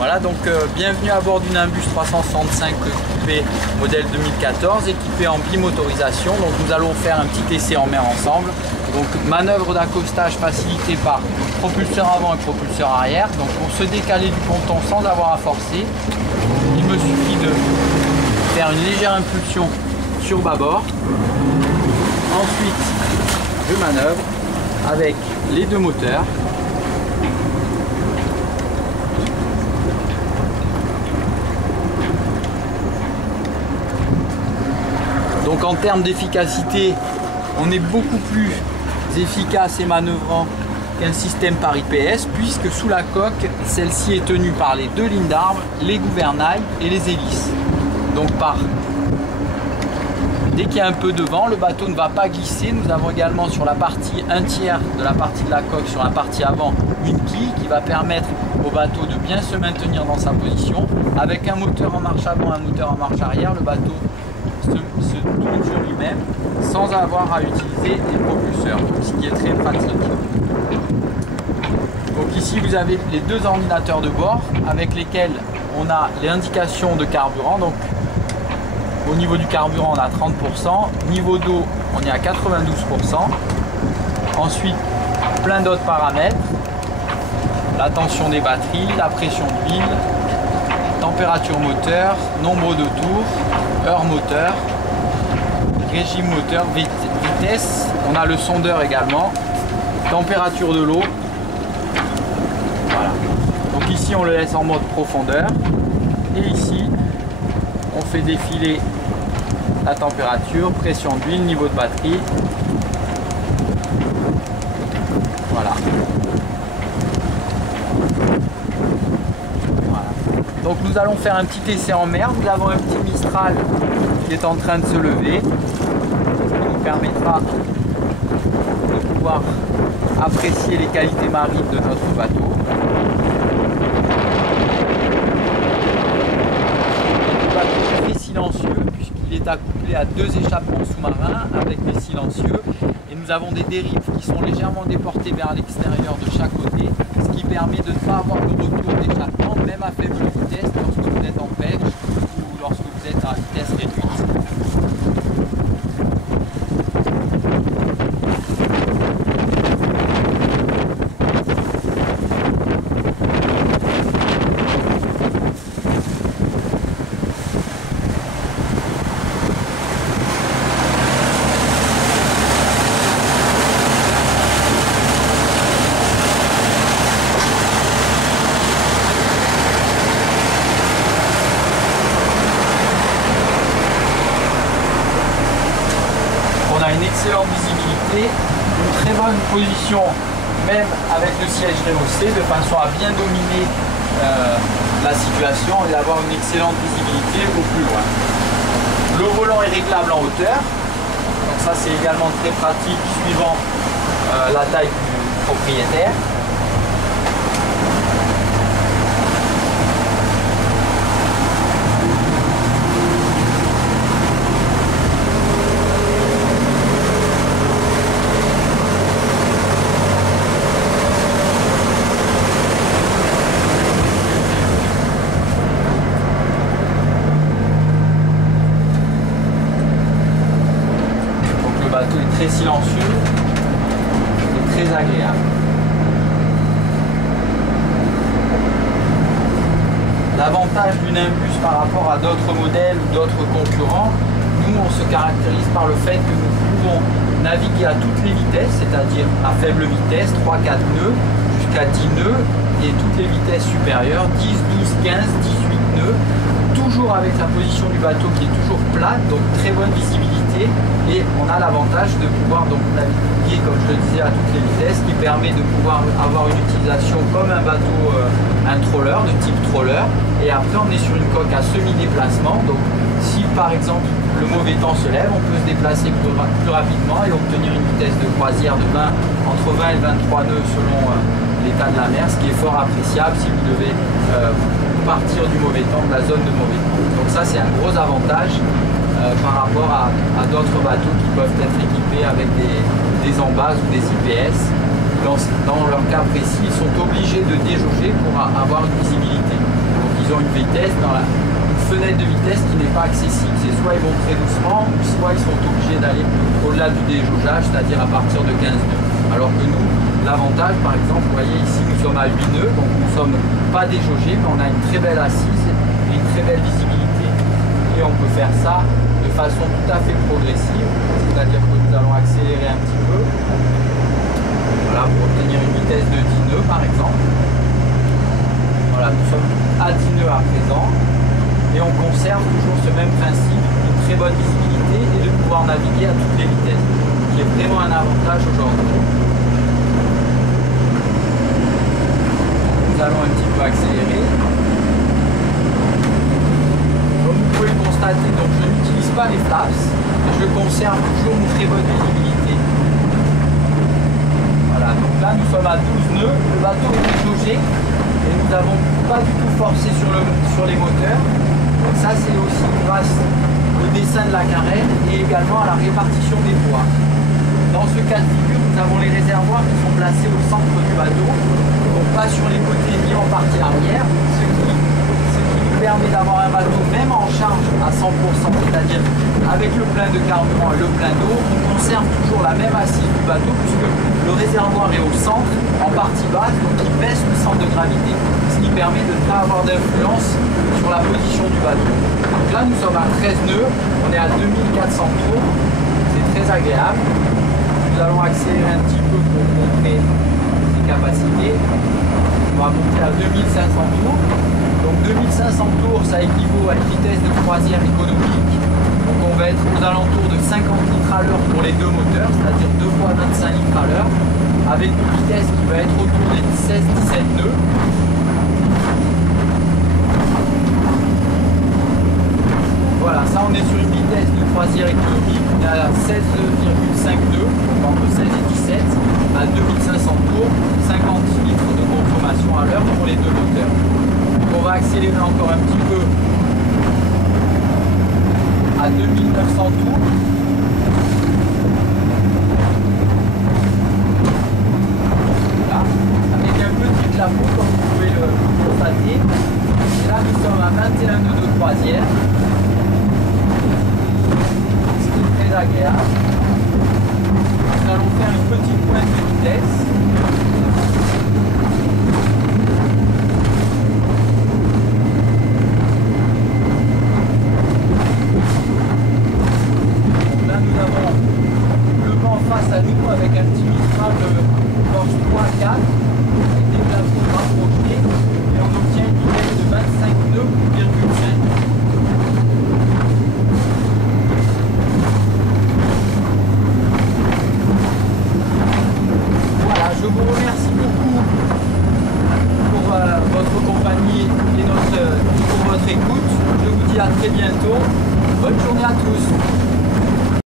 Voilà, donc bienvenue à bord du Nimbus 365 coupé modèle 2014 équipé en bimotorisation. Donc nous allons faire un petit essai en mer ensemble. Donc manœuvre d'accostage facilitée par propulseur avant et propulseur arrière. Donc pour se décaler du ponton sans avoir à forcer, il me suffit de faire une légère impulsion sur bâbord. Ensuite je manœuvre avec les deux moteurs. Donc en termes d'efficacité, on est beaucoup plus efficace et manœuvrant qu'un système par IPS, puisque sous la coque, celle-ci est tenue par les deux lignes d'arbre, les gouvernails et les hélices. Donc dès qu'il y a un peu de vent, le bateau ne va pas glisser. Nous avons également sur la partie, un tiers de la partie de la coque, sur la partie avant, une quille qui va permettre au bateau de bien se maintenir dans sa position. Avec un moteur en marche avant, un moteur en marche arrière, le bateau se tourne sur lui-même sans avoir à utiliser des propulseurs, ce qui est très pratique. Donc ici vous avez les deux ordinateurs de bord avec lesquels on a les indications de carburant. Donc au niveau du carburant on a 30%, niveau d'eau on est à 92%. Ensuite plein d'autres paramètres, la tension des batteries, la pression d'huile, température moteur, nombre de tours, heure moteur, régime moteur, vitesse, on a le sondeur également, température de l'eau. Voilà. Donc ici on le laisse en mode profondeur et ici on fait défiler la température, pression d'huile, niveau de batterie. Voilà. Donc nous allons faire un petit essai en mer. Nous avons un petit Mistral qui est en train de se lever, qui nous permettra de pouvoir apprécier les qualités marines de notre bateau. Le bateau est très silencieux puisqu'il est accouplé à deux échappements sous-marins avec des silencieux, et nous avons des dérives qui sont légèrement déportées vers l'extérieur de chaque côté, ce qui permet de ne pas avoir de retour d'échappement même à faible vitesse lorsque vous êtes en pêche ou lorsque vous êtes à vitesse réduite. On a une excellente visibilité, une très bonne position même avec le siège rehaussé de façon à bien dominer la situation et d'avoir une excellente visibilité au plus loin. Le volant est réglable en hauteur, donc ça c'est également très pratique suivant la taille du propriétaire. Le bateau est très silencieux et très agréable. L'avantage du Nimbus par rapport à d'autres modèles ou d'autres concurrents, nous on se caractérise par le fait que nous pouvons naviguer à toutes les vitesses, c'est-à-dire à faible vitesse, 3-4 nœuds, jusqu'à 10 nœuds, et toutes les vitesses supérieures, 10, 12, 15, 18 nœuds, toujours avec la position du bateau qui est toujours plate, donc très bonne visibilité, et on a l'avantage de pouvoir donc naviguer, comme je le disais, à toutes les vitesses, qui permet de pouvoir avoir une utilisation comme un bateau, un trawler, de type trawler, et après on est sur une coque à semi-déplacement, donc si par exemple le mauvais temps se lève, on peut se déplacer plus rapidement et obtenir une vitesse de croisière de entre 20 et 23 nœuds selon l'état de la mer, ce qui est fort appréciable si vous devez partir du mauvais temps, de la zone de mauvais temps. Donc ça c'est un gros avantage par rapport à d'autres bateaux qui peuvent être équipés avec des embases ou des IPS. Dans leur cas précis, ils sont obligés de déjauger pour avoir une visibilité. ils ont une vitesse une fenêtre de vitesse qui n'est pas accessible. C'est soit ils vont très doucement, ou soit ils sont obligés d'aller au-delà du déjaugeage, c'est-à-dire à partir de 15 nœuds. Alors que nous, l'avantage, par exemple, vous voyez ici, nous sommes à 8 nœuds, donc nous ne sommes pas déjaugés, mais on a une très belle assise et une très belle visibilité. Et on peut faire ça de façon tout à fait progressive, c'est-à-dire que nous allons accélérer un petit peu. Voilà, pour obtenir une vitesse de 10 nœuds, par exemple. Voilà, nous sommes à 10 nœuds à présent. Et on conserve toujours ce même principe, une très bonne visibilité et de pouvoir naviguer à toutes les vitesses, qui est vraiment un avantage aujourd'hui. Nous allons un petit peu accélérer. Comme vous pouvez le constater, donc je n'utilise pas les flaps, et je conserve toujours une très bonne visibilité. Voilà, donc là nous sommes à 12 nœuds, le bateau est jaugé et nous n'avons pas du tout forcé sur les moteurs. Donc ça c'est aussi grâce au dessin de la carène et également à la répartition des poids. Dans ce cas de figure, nous avons les réservoirs qui sont placés au centre du bateau, donc pas sur les côtés ni en partie arrière, ce qui nous permet d'avoir un bateau même en charge à 100%, c'est-à-dire avec le plein de carburant et le plein d'eau, on conserve toujours la même assise du bateau puisque le réservoir est au centre, en partie basse, donc il baisse le centre de gravité, ce qui permet de ne pas avoir d'influence sur la position du bateau. Donc là nous sommes à 13 nœuds, on est à 2400 tours, c'est très agréable. Nous allons accélérer un petit peu pour montrer les capacités. On va monter à 2500 tours. Donc 2500 tours, ça équivaut à une vitesse de croisière économique. Donc on va être aux alentours de 50 litres à l'heure pour les deux moteurs, c'est-à-dire 2 fois 25 litres à l'heure, avec une vitesse qui va être autour des 16-17 nœuds. Voilà, ça on est sur une vitesse de croisière économique, on est à 16,5 nœuds, donc entre 16 et 17, à 2500 tours, 50 litres de consommation à l'heure pour les deux moteurs. Donc on va accélérer encore un petit peu à 2900 tours. Voilà, avec un petit clapot comme vous pouvez le constater. Et là nous sommes à 21 nœuds de croisière. Agréable. Nous allons faire une petite pointe de vitesse. Donc là nous avons le vent face à nous avec un petit mistral de force 3-4 avec des plateaux rapprochés et on obtient une vitesse de 25 nœuds,5. Je vous remercie beaucoup pour votre compagnie et pour votre écoute. Je vous dis à très bientôt. Bonne journée à tous.